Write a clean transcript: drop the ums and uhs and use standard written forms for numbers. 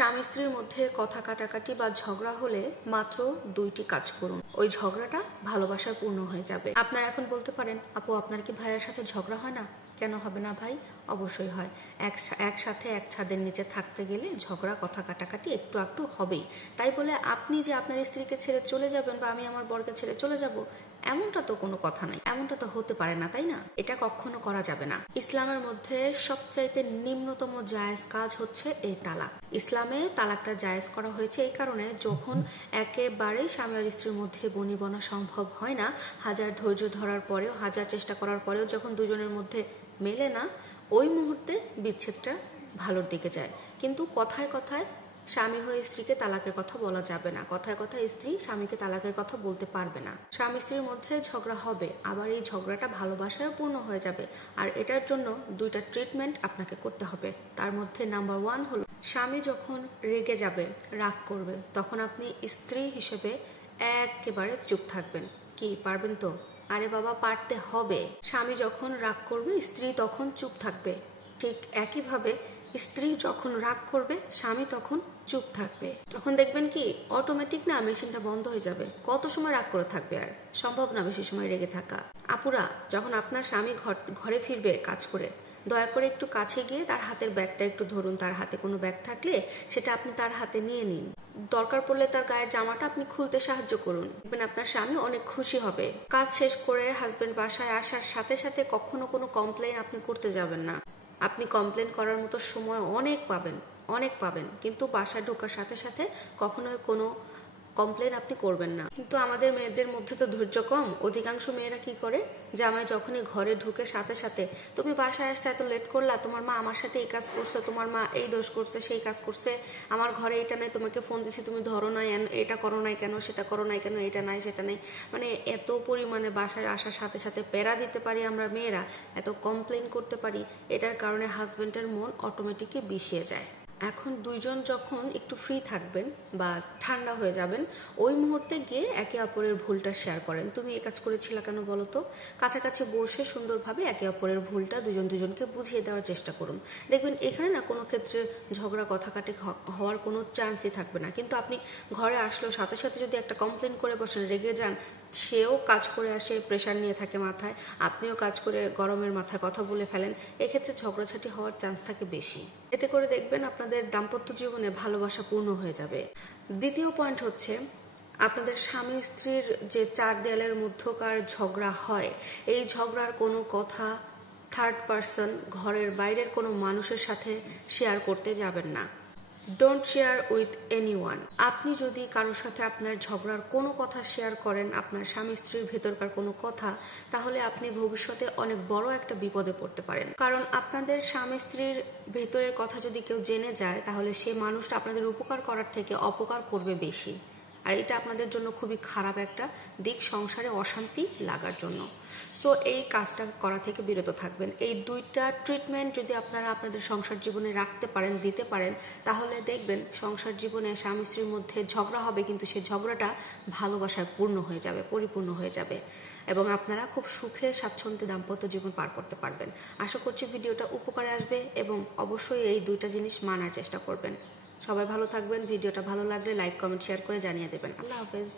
স্বামী স্ত্রীর মধ্যে কথা কাটাকাটি বা ঝগড়া হলে মাত্র 2টি কাজ করুন, ওই ঝগড়াটা ভালোবাসার পূর্ণ হয়ে যাবে। আপনারা এখন বলতে পারেন, আপু আপনার কি ভাইয়ের সাথে ঝগড়া হয় না? কেন হবে না ভাই, অবশ্যই হয়। একসাথে এক ছাদের নিচে থাকতে গেলে ঝগড়া কথা কাটাকাটি একটু একটু হবেই। তাই বলে আপনি যে আপনার স্ত্রীকে ছেড়ে চলে যাবেন বা আমি আমার বরকে ছেড়ে চলে যাব, এমনটা তো কোনো কথা নাই, এমনটা তো হতে পারে না, তাই না? এটা কখনো করা যাবে না। ইসলামের মধ্যে সবচাইতে নিম্নতম জায়েজ কাজ হচ্ছে এই তালাক। ইসলামে তালাকটা জায়েজ করা হয়েছে এই কারণে, যখন একেবারেই স্বামী আর স্ত্রীর মধ্যে বনিবনা সম্ভব হয় না, হাজার ধৈর্য ধরার পরেও, হাজার চেষ্টা করার পরেও যখন দুজনের মধ্যে মেলে না, ওই মুহূর্তে বিচ্ছেদটা ভালোর দিকে যায়। কিন্তু কথায় কথায় স্বামী হয়ে স্ত্রীকে তালাকের কথা বলা যাবে না, কথায় কথায় স্ত্রী স্বামীকে তালাকের কথা বলতে পারবে না। স্বামী স্ত্রীর মধ্যে ঝগড়া হবে, আবার এই ঝগড়াটা ভালোবাসায় পূর্ণ হয়ে যাবে। আর এটার জন্য 2টা ট্রিটমেন্ট আপনাকে করতে হবে। তার মধ্যে নাম্বার 1 হলো, স্বামী যখন রেগে যাবে, রাগ করবে, তখন আপনি স্ত্রী হিসেবে একেবারে চুপ থাকবেন। কি পারবেন তো? আরে বাবা, পারতে হবে। স্বামী যখন রাগ করবে, স্ত্রী তখন চুপ থাকবে। ঠিক একইভাবে স্ত্রী যখন রাগ করবে, স্বামী তখন চুপ থাকবে। তখন দেখবেন কি অটোমেটিক না মেশিনটা বন্ধ হয়ে যাবে। কত সময় রাগ করে থাকবে? আর সম্ভব না বেশি সময় রেগে থাকা। আপুরা, যখন আপনার স্বামী ঘরে ফিরবে কাজ করে, দয়া করে একটু কাছে গিয়ে তার হাতের ব্যাগটা একটু ধরুন। তার হাতে কোনো ব্যাগ থাকলে সেটা আপনি তার হাতে নিয়ে নিন। দরকার পড়লে তার গায়ের জামাটা আপনি খুলতে সাহায্য করুন। দেখবেন আপনার স্বামী অনেক খুশি হবে। কাজ শেষ করে হাজবেন্ড বাসায় আসার সাথে সাথে কখনো কোনো কমপ্লেন আপনি করতে যাবেন না। আপনি কমপ্লেন করার মতো সময় অনেক পাবেন, কিন্তু বাসায় ঢোকার সাথে সাথে কখনোই কোনো কমপ্লেন আপনি করবেন না। কিন্তু আমাদের মেয়েদের মধ্যে তো ধৈর্য কম। অধিকাংশ মেয়েরা কি করে, জামাই যখনই ঘরে ঢুকে সাথে সাথে, তুমি বাসায় আসতে এত লেট করলা, তোমার মা আমার সাথে এই কাজ করছে, তোমার মা এই দোষ করছে, সেই কাজ করছে, আমার ঘরে এটা নাই, তোমাকে ফোন দিছি তুমি ধরো নাই, এটা করো নাই কেন, সেটা করো নাই কেন, এটা নাই সেটা নাই, মানে এত পরিমাণে বাসায় আসার সাথে সাথে প্যারা দিতে পারি আমরা মেয়েরা, এত কমপ্লেন করতে পারি। এটার কারণে হাজবেন্ডের মন অটোমেটিকই বিষিয়ে যায়। এখন দুইজন যখন একটু ফ্রি থাকবেন বা ঠান্ডা হয়ে যাবেন, ওই মুহূর্তে গিয়ে একে অপরের ভুলটা শেয়ার করেন। তুমি এই কাজ করেছিলা কেন বলো তো? কাছাকাছি বসে সুন্দরভাবে একে অপরের ভুলটা দুজনকে বুঝিয়ে দেওয়ার চেষ্টা করুন। দেখবেন এখানে না কোনো ক্ষেত্রে ঝগড়া কথাকাটি হওয়ার কোনো চান্সই থাকবে না। কিন্তু আপনি ঘরে আসলেও সাথে সাথে যদি একটা কমপ্লেন করে বসেন, রেগে যান, সেও কাজ করে আসে, প্রেশার নিয়ে থাকে মাথায়, আপনিও কাজ করে গরমের মাথায় কথা বলে ফেলেন, এক্ষেত্রে ঝগড়াঝাটি হওয়ার চান্স থাকে বেশি। এতে করে দেখবেন আপনাদের দাম্পত্য জীবনে ভালোবাসা পূর্ণ হয়ে যাবে। দ্বিতীয় পয়েন্ট হচ্ছে, আপনাদের স্বামী স্ত্রীর যে 4 দেয়ালের মধ্যকার ঝগড়া হয়, এই ঝগড়ার কোনো কথা থার্ড পারসন, ঘরের বাইরের কোনো মানুষের সাথে শেয়ার করতে যাবেন না। Don't share with anyone. আপনি যদি কারোর সাথে আপনার ঝগড়ার কোনো কথা শেয়ার করেন, আপনার স্বামী স্ত্রীর ভেতরকার কোনো কথা, তাহলে আপনি ভবিষ্যতে অনেক বড় একটা বিপদে পড়তে পারেন। কারণ আপনাদের স্বামী স্ত্রীর ভেতরের কথা যদি কেউ জেনে যায়, তাহলে সেই মানুষটা আপনাদের উপকার করার থেকে অপকার করবে বেশি। আর এটা আপনাদের জন্য খুবই খারাপ একটা দিক, সংসারে অশান্তি লাগার জন্য। সো এই কাজটা করা থেকে বিরত থাকবেন। এই 2টা ট্রিটমেন্ট যদি আপনারা আপনাদের সংসার জীবনে রাখতে পারেন, দিতে পারেন, তাহলে দেখবেন সংসার জীবনে স্বামী স্ত্রীর মধ্যে ঝগড়া হবে, কিন্তু সেই ঝগড়াটা ভালোবাসায় পূর্ণ হয়ে যাবে, পরিপূর্ণ হয়ে যাবে, এবং আপনারা খুব সুখে স্বাচ্ছন্দ্যে দাম্পত্য জীবন পার করতে পারবেন। আশা করছি ভিডিওটা উপকারে আসবে এবং অবশ্যই এই 2টা জিনিস মানার চেষ্টা করবেন। সবাই ভালো থাকবেন। ভিডিওটা ভালো লাগলে লাইক, কমেন্ট, শেয়ার করে জানিয়ে দেবেন। আল্লাহ হাফেজ।